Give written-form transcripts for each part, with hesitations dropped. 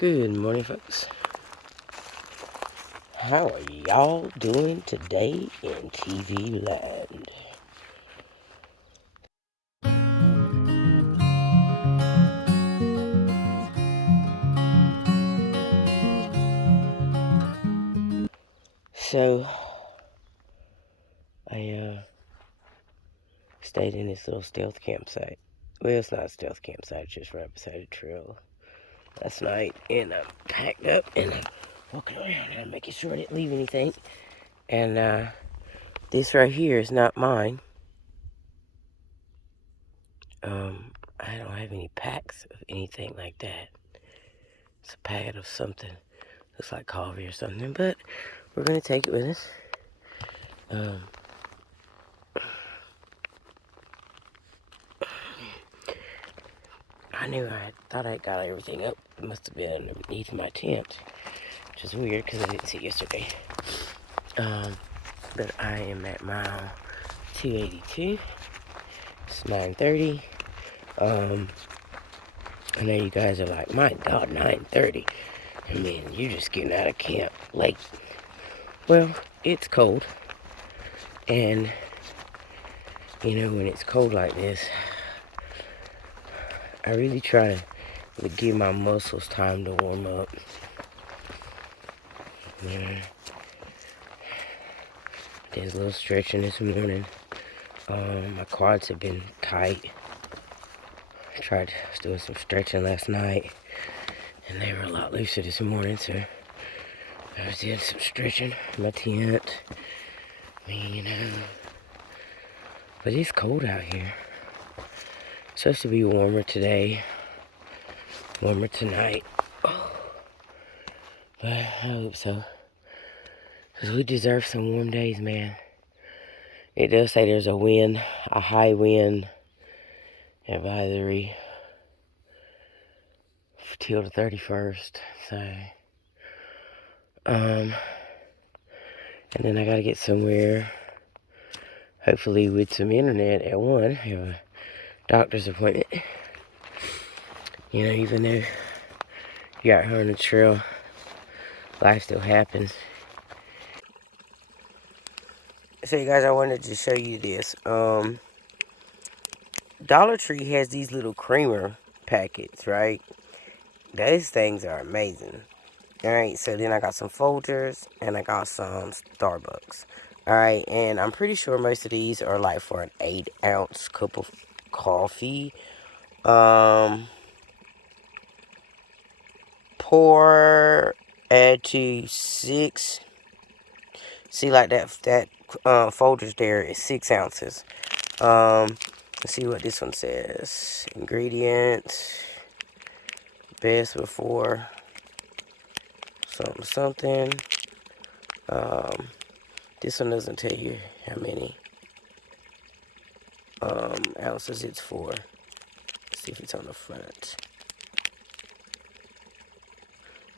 Good morning, folks. How are y'all doing today in TV land? So, I stayed in this little stealth campsite. Well, it's not a stealth campsite, it's just right beside a trail last night. And I'm packed up and I'm walking around and I'm making sure I didn't leave anything. And this right here is not mine. I don't have any packs of anything like that. It's a packet of something. Looks like coffee or something, but we're going to take it with us. I thought I got everything up. It must have been underneath my tent, which is weird because I didn't see it yesterday. But I am at mile 282. It's 9:30. I know you guys are like, my God, 9:30. I mean, you're just getting out of camp late. Well, it's cold. And, you know, when it's cold like this, I really try to give my muscles time to warm up. Yeah. Did a little stretching this morning. My quads have been tight. I tried doing some stretching last night, and they were a lot looser this morning, so I was doing some stretching in my tent. I mean, you know, but it's cold out here. It's supposed to be warmer today, warmer tonight. Oh. But I hope so, because we deserve some warm days, man. It does say there's a high wind advisory till the 31st, so, and then I gotta get somewhere, hopefully with some internet at 1, have a doctor's appointment. You know, even though you're out here on the trail, life still happens. So you guys, I wanted to show you this. Dollar Tree has these little creamer packets, right? Those things are amazing. Alright, so then I got some Folgers and I got some Starbucks. Alright, and I'm pretty sure most of these are like for an 8-ounce cup of coffee. Pour, add to 6. See, like that Folgers there is 6 ounces. Let's see what this one says. Ingredients. Best before something. This one doesn't tell you how many ounces it's for. Let's see if it's on the front.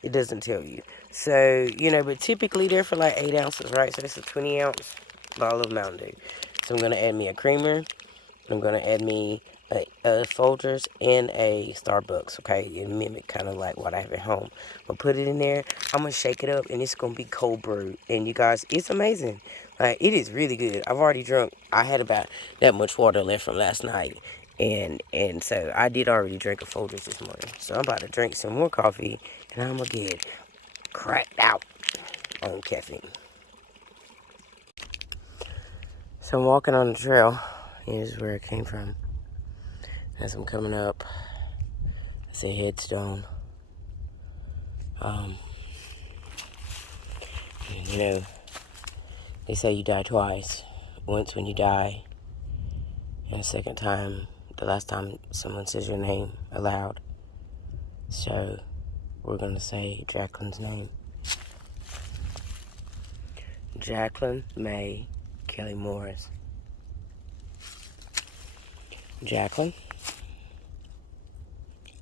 It doesn't tell you. So, you know, but typically they're for like 8 ounces, right? So this is a 20-ounce bottle of Mountain Dew. So I'm going to add me a creamer. I'm going to add me a Folgers and a Starbucks, okay? And mimic kind of like what I have at home. I'll put it in there. I'm going to shake it up, and it's going to be cold brewed. And you guys, it's amazing. Like, it is really good. I've already drunk. I had about that much water left from last night. And so I did already drink a Folgers this morning. So I'm about to drink some more coffee, and I'm going to get cracked out on caffeine. So I'm walking on the trail. Here's where I came from. As I'm coming up, it's a headstone. You know, they say you die twice. Once when you die, and the second time, the last time someone says your name aloud. So, we're going to say Jacqueline's name. Jacqueline May Kelly Morris. Jacqueline,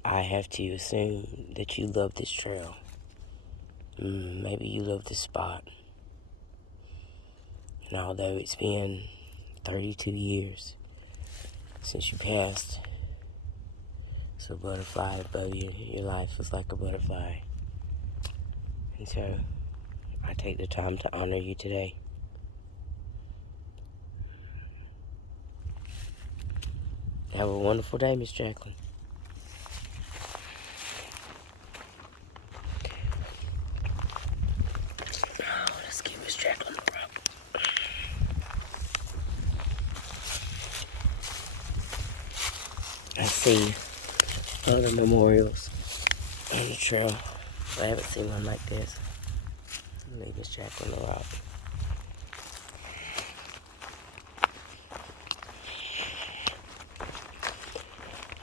I have to assume that you love this trail. Maybe you love this spot. And although it's been 32 years since you passed, It's a butterfly above you. Your life is like a butterfly. And so, I take the time to honor you today. Have a wonderful day, Miss Jacqueline. Oh, let's give Miss Jacqueline a rub. I see other memorials on the trail. I haven't seen one like this. Leave Miss Jacqueline a rock.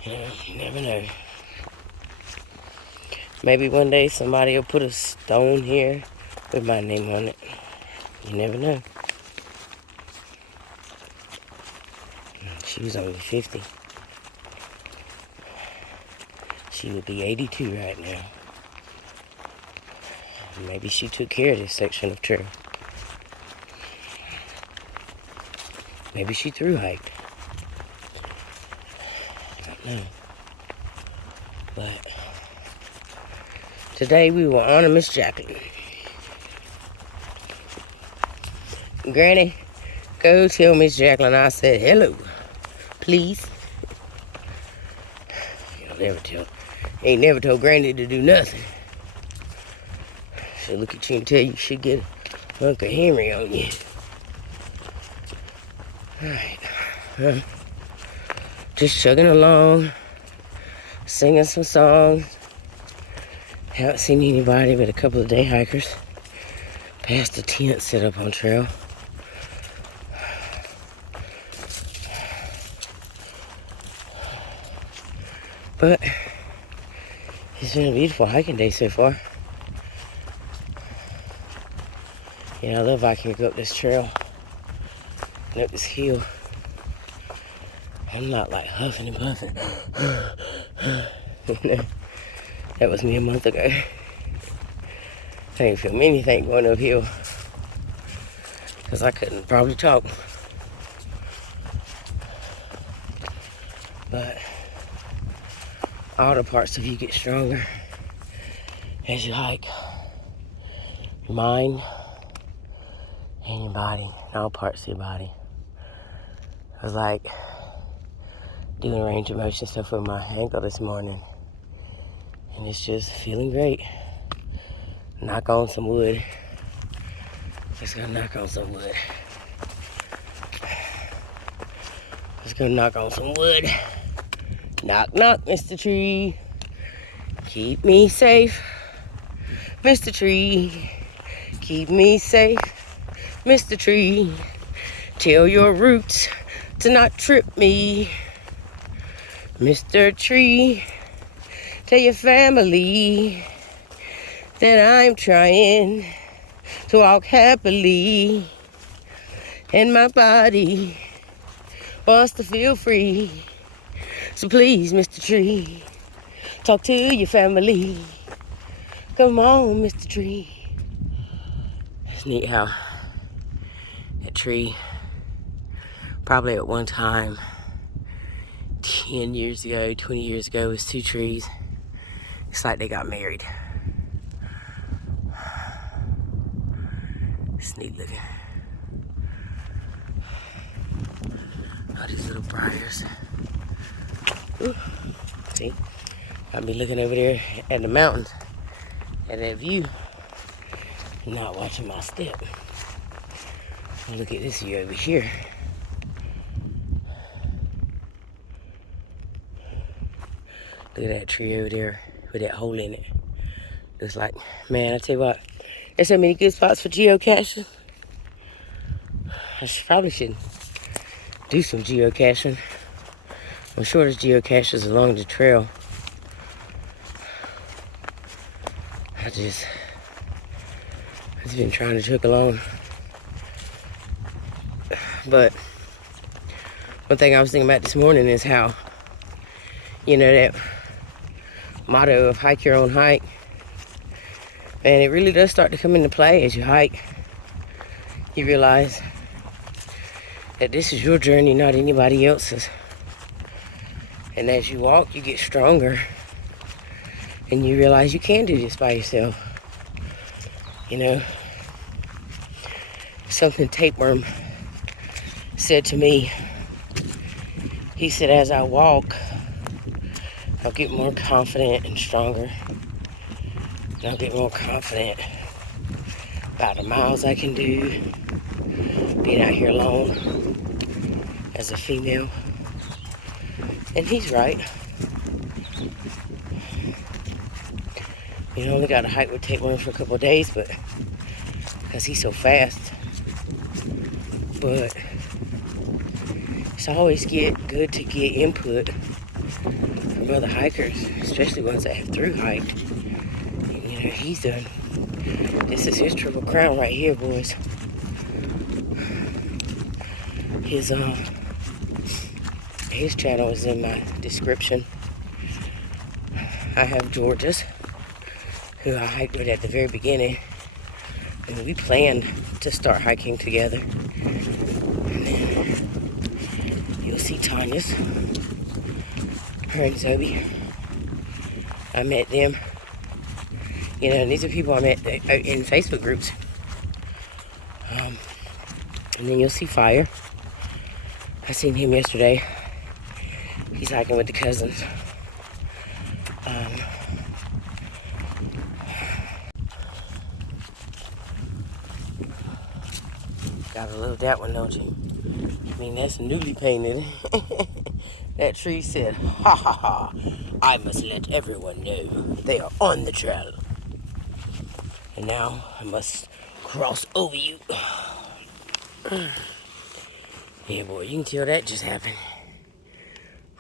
You never know. Maybe one day somebody will put a stone here with my name on it. You never know. She was only 50. She would be 82 right now. Maybe she took care of this section of trail. Maybe she through hiked. I don't know. But today we will honor Miss Jacqueline. Granny, go tell Miss Jacqueline I said hello, please. Ain't never told Granny to do nothing. She'll look at you and tell you she'll get Uncle Henry on you. Alright. Just chugging along, singing some songs. Haven't seen anybody but a couple of day hikers. Past the tent set up on trail. But it's been a beautiful hiking day so far. You know, I love hiking up this trail and up this hill. I'm not like huffing and puffing. You know, that was me a month ago. I didn't feel anything going uphill because I couldn't probably talk. But all the parts of you get stronger as you hike. Your mind and your body, all parts of your body. I was like doing range of motion stuff with my ankle this morning, and it's just feeling great. Knock on some wood. Let's go knock on some wood. Let's go knock on some wood. Knock, knock, Mr. Tree. Keep me safe, Mr. Tree. Keep me safe, Mr. Tree. Tell your roots to not trip me, Mr. Tree. Tell your family that I'm trying to walk happily, and my body wants to feel free. So please, Mr. Tree, talk to your family. Come on, Mr. Tree. It's neat how that tree, probably at one time, 10 years ago, 20 years ago, was two trees. It's like they got married. It's neat looking. All these little briars. Ooh. See? I'll be looking over there at the mountains, at that view, and not watching my step. Look at this view over here. Look at that tree over there with that hole in it. Looks like, man, I tell you what, there's so many good spots for geocaching. Probably should do some geocaching. I'm sure there's geocaches along the trail. I've just been trying to truck along. But one thing I was thinking about this morning is how, you know, that motto of hike your own hike. And it really does start to come into play as you hike. You realize that this is your journey, not anybody else's. And as you walk, you get stronger. And you realize you can do this by yourself. You know, something Tapeworm said to me. He said, as I walk, I'll get more confident and stronger. And I'll get more confident about the miles I can do, being out here alone as a female. And he's right. You know, only got to hike with Tapeworm for a couple of days, but because he's so fast. But it's always good to get input from other hikers, especially ones that have through hiked. And, you know, he's done. This is his Triple Crown right here, boys. His channel is in my description. I have George's, who I hiked with at the very beginning. And we planned to start hiking together. And then you'll see Tonya's, her and Zoe. I met them. You know, and these are people I met in Facebook groups. And then you'll see Fire. I seen him yesterday. He's hiking with the cousins. Gotta love that one, don't you? I mean, that's newly painted. That tree said, ha ha ha, I must let everyone know they are on the trail. And now I must cross over you. Yeah, boy, you can tell that just happened.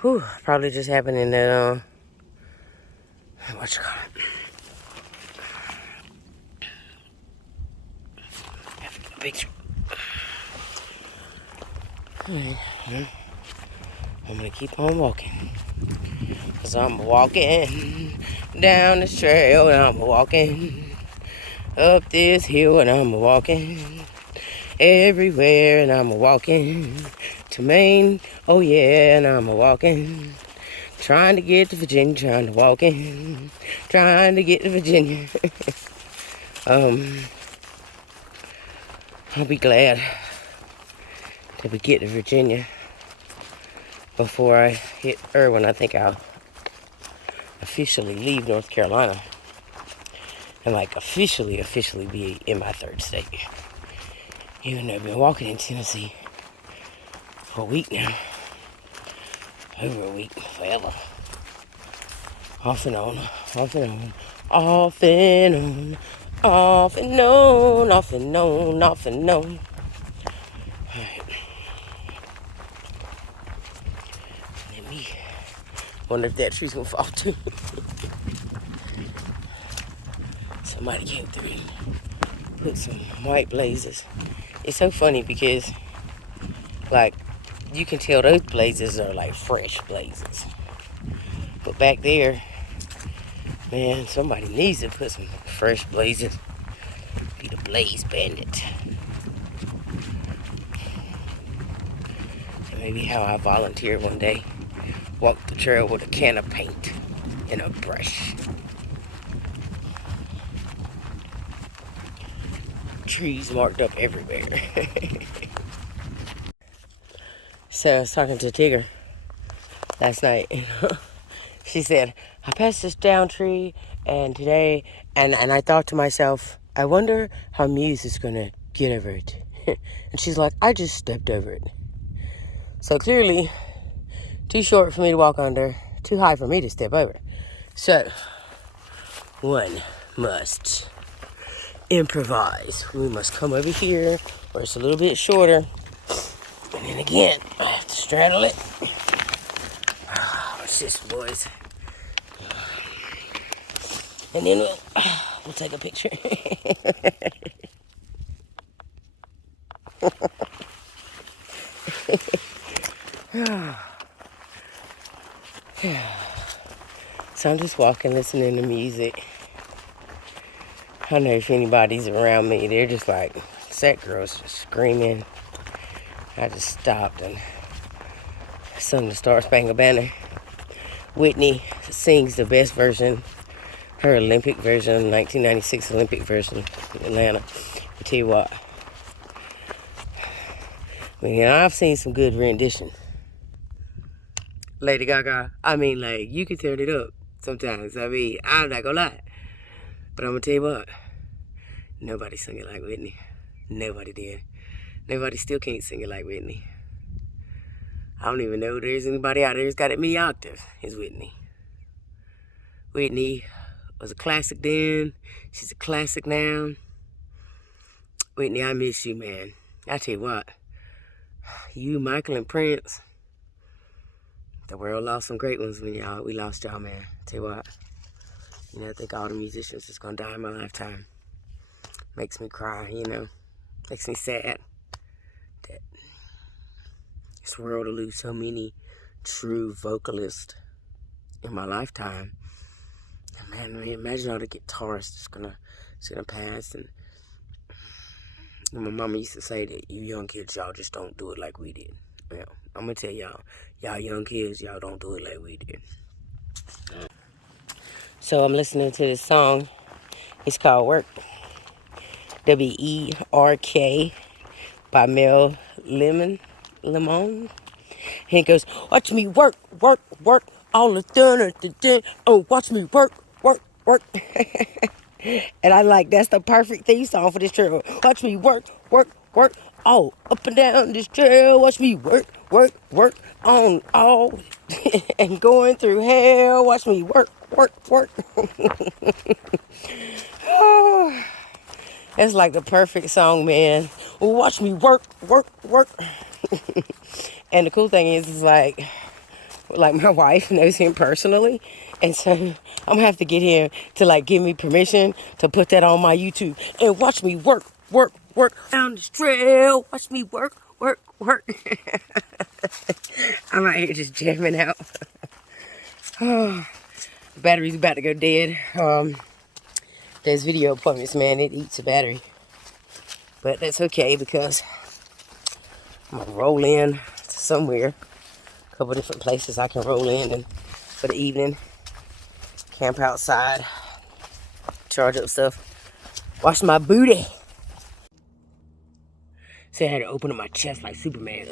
Whew, probably just happened in that, what you call it? Picture. Alright, I'm gonna keep on walking. Cause I'm walking down this trail and I'm walking up this hill and I'm walking everywhere and I'm walking to Maine, oh yeah, and I'm walking, trying to get to Virginia, trying to get to Virginia. I'll be glad that we get to Virginia before I hit Irwin. I think I'll officially leave North Carolina and like officially be in my third state. Even though I've been walking in Tennessee for a week now. Over a week, forever. Off and on, off and on, off and on, off and on, off and on, off and on. Alright. Let me wonder if that tree's gonna fall too. Somebody came through and put some white blazes. It's so funny because, like, you can tell those blazes are like fresh blazes. But back there, man, somebody needs to put some fresh blazes. Be the blaze bandit. And maybe how I volunteered one day. Walk the trail with a can of paint and a brush. Trees marked up everywhere. So I was talking to Tigger last night. She said, I passed this Downtree and today, and I thought to myself, I wonder how Muse is going to get over it. And she's like, I just stepped over it. So clearly, too short for me to walk under, too high for me to step over. So, one must improvise. We must come over here where it's a little bit shorter. And then again, I have to straddle it. What's this, boys? And then we'll take a picture. So I'm just walking, listening to music. I don't know if anybody's around me. They're just like, that girl's just screaming. I just stopped and sung the Star Spangled Banner. Whitney sings the best version, her Olympic version, 1996 Olympic version in Atlanta. I tell you what, I mean, I've seen some good rendition. Lady Gaga, I mean, like, you can turn it up sometimes. I mean, I'm not gonna lie. But I'm gonna tell you what, nobody sung it like Whitney. Nobody did. Nobody still can't sing it like Whitney. I don't even know if there's anybody out there who's got it many octaves. It's Whitney. Whitney was a classic then. She's a classic now. Whitney, I miss you, man. I tell you what, you, Michael, and Prince, the world lost some great ones when we lost y'all, man. Tell you what, you know, I think all the musicians is gonna die in my lifetime. Makes me cry, you know. Makes me sad that this world will lose so many true vocalists in my lifetime. And man, imagine all the guitarists just gonna pass. And my mama used to say that you young kids, y'all just don't do it like we did. Well, I'm gonna tell y'all young kids, y'all don't do it like we did. So I'm listening to this song. It's called Work. W-E-R-K by Mel Lemon. And he goes, watch me work, work, work, all the done. Oh, watch me work, work, work. And I like, that's the perfect theme song for this trail. Watch me work, work, work, all up and down this trail. Watch me work, work, work on all and going through hell. Watch me work, work, work. Oh, that's like the perfect song, man. Watch me work, work, work. And the cool thing is like my wife knows him personally, and so I'm gonna have to get him to like give me permission to put that on my YouTube and watch me work, work, work down this trail. Watch me work, work, work. I'm out here just jamming out. Oh, battery's about to go dead. There's video appointments, man. It eats a battery, but that's okay because I'm gonna roll in somewhere. A couple different places I can roll in and for the evening, camp outside, charge up stuff, wash my booty. See, I had to open up my chest like Superman.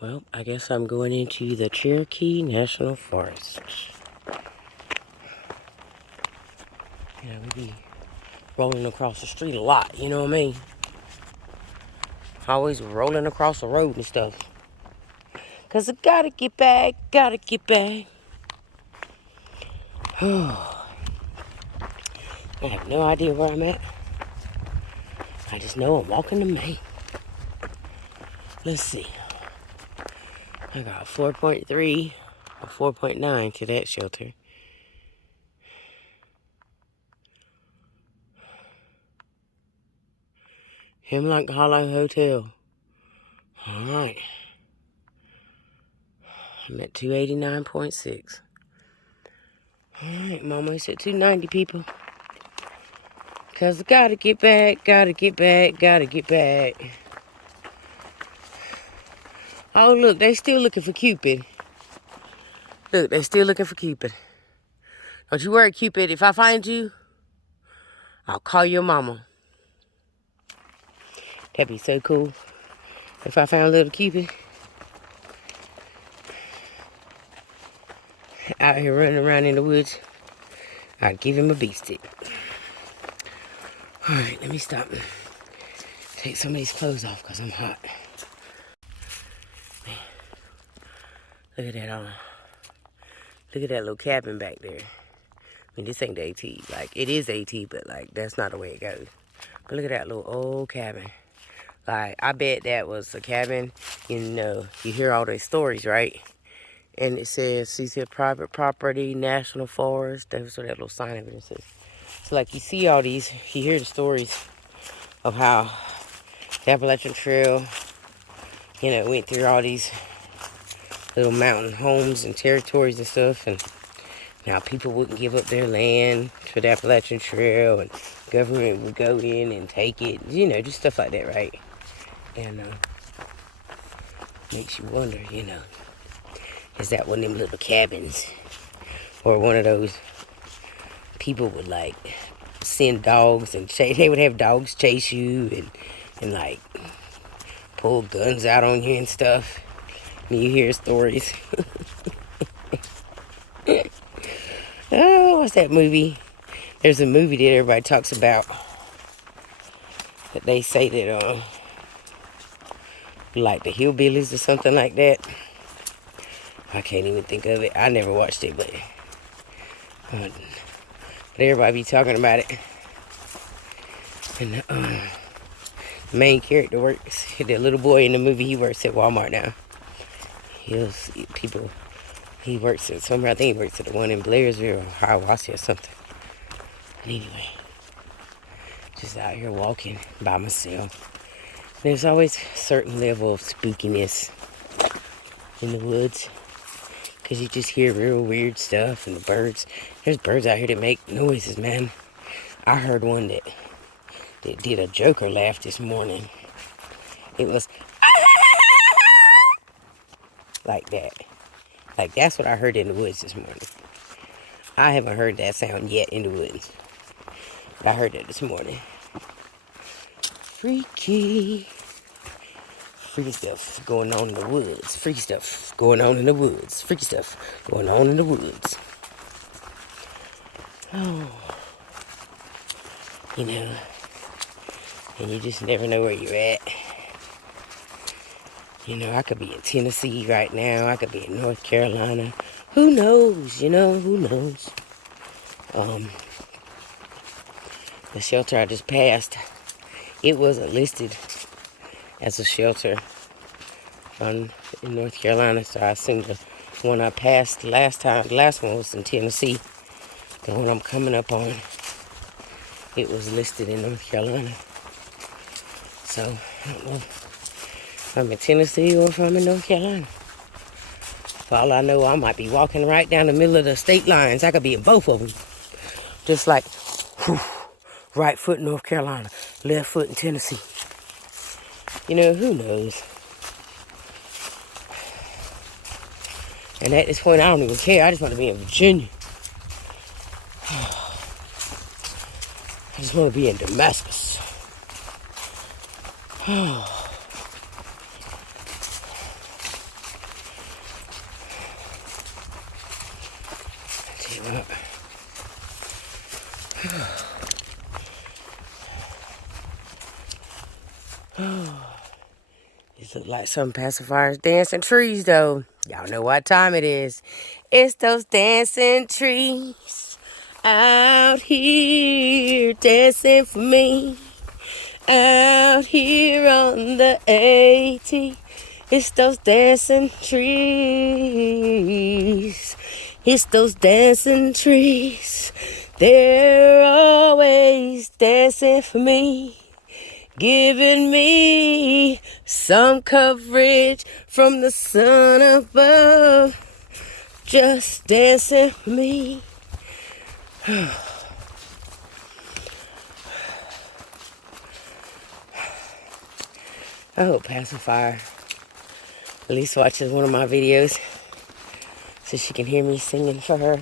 Well, I guess I'm going into the Cherokee National Forest. Yeah, we be rolling across the street a lot, you know what I mean? Always rolling across the road and stuff. Cause I gotta get back, gotta get back. I have no idea where I'm at. I just know I'm walking to Maine. Let's see. I got 4.3 or 4.9 to that shelter. Hemlock Hollow Hotel. Alright. I'm at 289.6. Alright, I'm almost at 290, people. Cause I gotta get back, gotta get back, gotta get back. Oh, look, they still looking for Cupid. Look, they still looking for Cupid. Don't you worry, Cupid. If I find you, I'll call your mama. That'd be so cool. If I found little Cupid out here running around in the woods, I'd give him a beef stick. Alright, let me stop and take some of these clothes off because I'm hot. Man, look at that look at that little cabin back there. I mean, this ain't the AT. Like, it is AT, but like, that's not the way it goes. But look at that little old cabin. Like, I bet that was a cabin, you know, you hear all those stories, right? And it says, see here, private property, national forest. That's what that little sign of it says. So, like, you see all these, you hear the stories of how the Appalachian Trail, you know, went through all these little mountain homes and territories and stuff. And now people wouldn't give up their land for the Appalachian Trail. And government would go in and take it. You know, just stuff like that, right? And makes you wonder, is that one of them little cabins? Or one of those people would like send dogs and they would have dogs chase you and like pull guns out on you and stuff. And you hear stories. Oh, what's that movie? There's a movie that everybody talks about that they say that like the Hillbillies or something like that. I can't even think of it. I never watched it, but everybody be talking about it. And the main character works, the little boy in the movie, he works at Walmart now. He works at somewhere, I think he works at the one in Blairsville or Hiawassee or something. But anyway, just out here walking by myself. There's always a certain level of spookiness in the woods. Because you just hear real weird stuff and the birds. There's birds out here that make noises, man. I heard one that did a Joker laugh this morning. It was like that. Like that's what I heard in the woods this morning. I haven't heard that sound yet in the woods. But I heard that this morning. Freaky. Freaky stuff going on in the woods. Freaky stuff going on in the woods. Freaky stuff going on in the woods. Oh. And you just never know where you're at. I could be in Tennessee right now. I could be in North Carolina. Who knows, who knows. The shelter I just passed, it wasn't listed as a shelter in North Carolina, so I assumed the one I passed the last one was in Tennessee. The one I'm coming up on, it was listed in North Carolina. So, I don't know if I'm in Tennessee or if I'm in North Carolina. For all I know, I might be walking right down the middle of the state lines. I could be in both of them. Just like, right foot in North Carolina, left foot in Tennessee. Who knows? And at this point, I don't even care. I just want to be in Virginia. I just want to be in Damascus. Tell you what. These look like some pacifiers dancing trees, though. Y'all know what time it is. It's those dancing trees out here dancing for me. Out here on the AT. It's those dancing trees. It's those dancing trees. They're always dancing for me. Giving me some coverage from the sun above. Just dancing for me. I hope Pacifier at least watches one of my videos so she can hear me singing for her.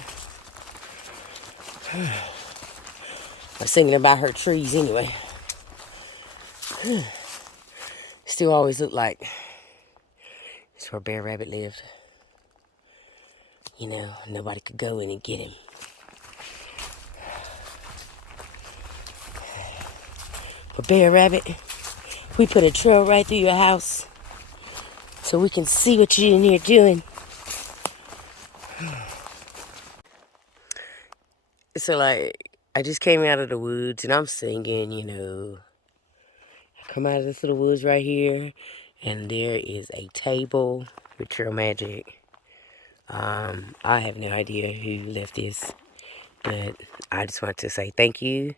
Or singing about her trees anyway. Still always look like it's where Bear Rabbit lived. Nobody could go in and get him. But Bear Rabbit, we put a trail right through your house so we can see what you're in here doing. So like, I just came out of the woods and I'm singing, I come out of this little woods right here and there is a table with trail magic. I have no idea who left this, but I just want to say thank you.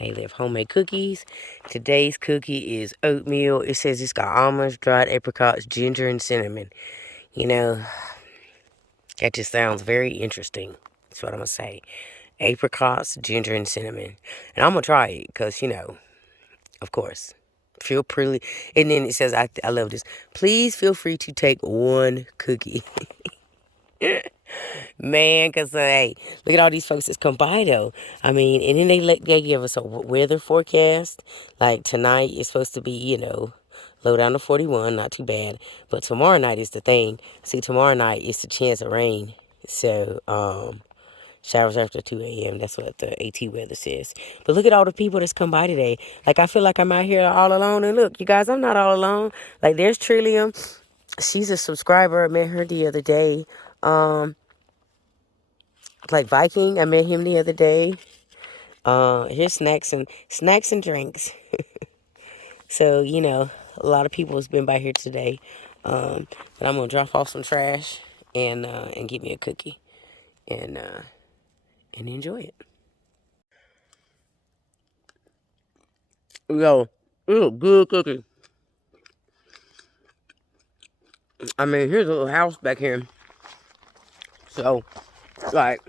They left homemade cookies. Today's cookie is oatmeal. It says it's got almonds, dried apricots, ginger, and cinnamon. That just sounds very interesting. That's what I'm going to say. Apricots, ginger, and cinnamon. And I'm going to try it because, of course. Feel free. And then it says, I love this. Please feel free to take one cookie. Man, because, hey, look at all these folks that's come by, though. I mean, and then they give us a weather forecast. Like, tonight is supposed to be, you know, low down to 41, not too bad. But tomorrow night is the thing. See, tomorrow night is the chance of rain. So, showers after 2 a.m. That's what the AT weather says. But look at all the people that's come by today. Like, I feel like I'm out here all alone. And look, you guys, I'm not all alone. Like, there's Trillium. She's a subscriber. I met her the other day. Like Viking, I met him the other day. Here's snacks and drinks. So, you know, a lot of people has been by here today. But I'm gonna drop off some trash and get me a cookie and enjoy it. Yo, it's a good cookie. I mean, here's a little house back here. So, like,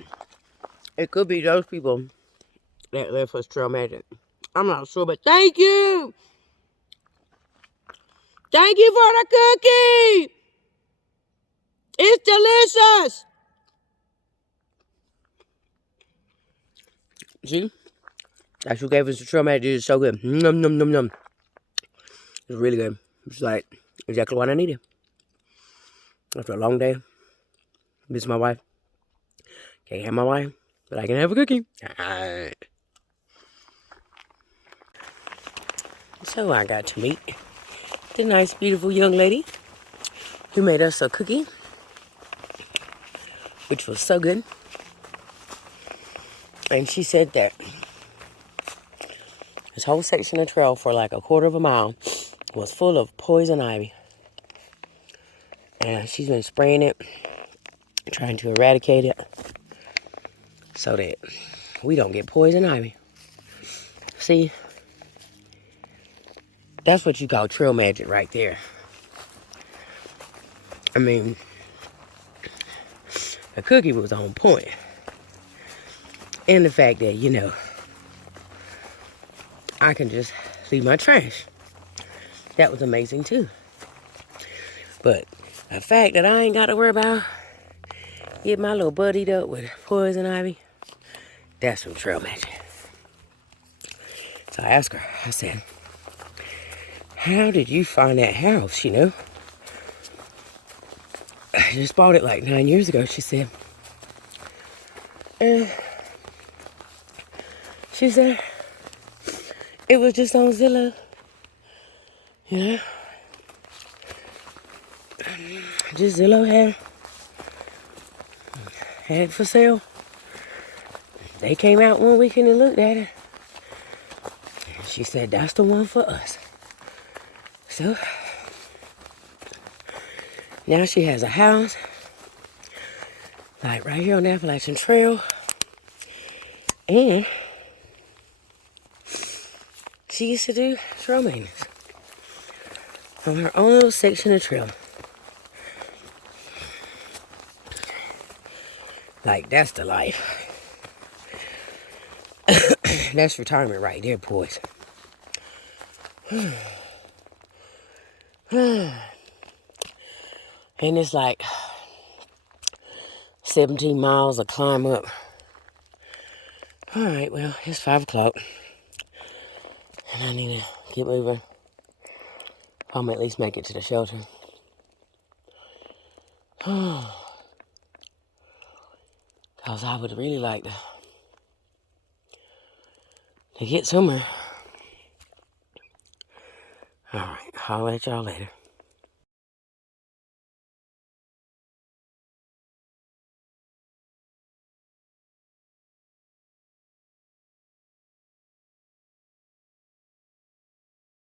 it could be those people that live for Trail Magic. I'm not sure, but thank you! Thank you for the cookie! It's delicious! See? That's who gave us the Trail Magic. It's so good. Num, num, num, num. It's really good. It's like exactly what I needed. After a long day, miss my wife. Can't have my wife, but I can have a cookie. So I got to meet the nice, beautiful young lady who made us a cookie, which was so good. And she said that this whole section of trail for like a quarter of a mile was full of poison ivy. And she's been spraying it, trying to eradicate it so that we don't get poison ivy. See, that's what you call trail magic right there. I mean, the cookie was on point. And the fact that, you know, I can just leave my trash. That was amazing too. But the fact that I ain't got to worry about getting my little butt eat up with poison ivy, that's some trail magic. So I asked her, I said, how did you find that house, you know? I just bought it like 9 years ago, she said. She said, it was just on Zillow, you know? Just Zillow had it for sale. They came out one weekend and looked at it. And she said, that's the one for us. So, now she has a house, like right here on the Appalachian Trail. And she used to do trail maintenance on her own little section of trail. Like, that's the life. That's retirement right there, boys. And it's like 17 miles of climb up. All right, well, it's 5 o'clock. And I need to get moving. I'm at least make it to the shelter. Because I would really like to get somewhere. All right, I'll let y'all later.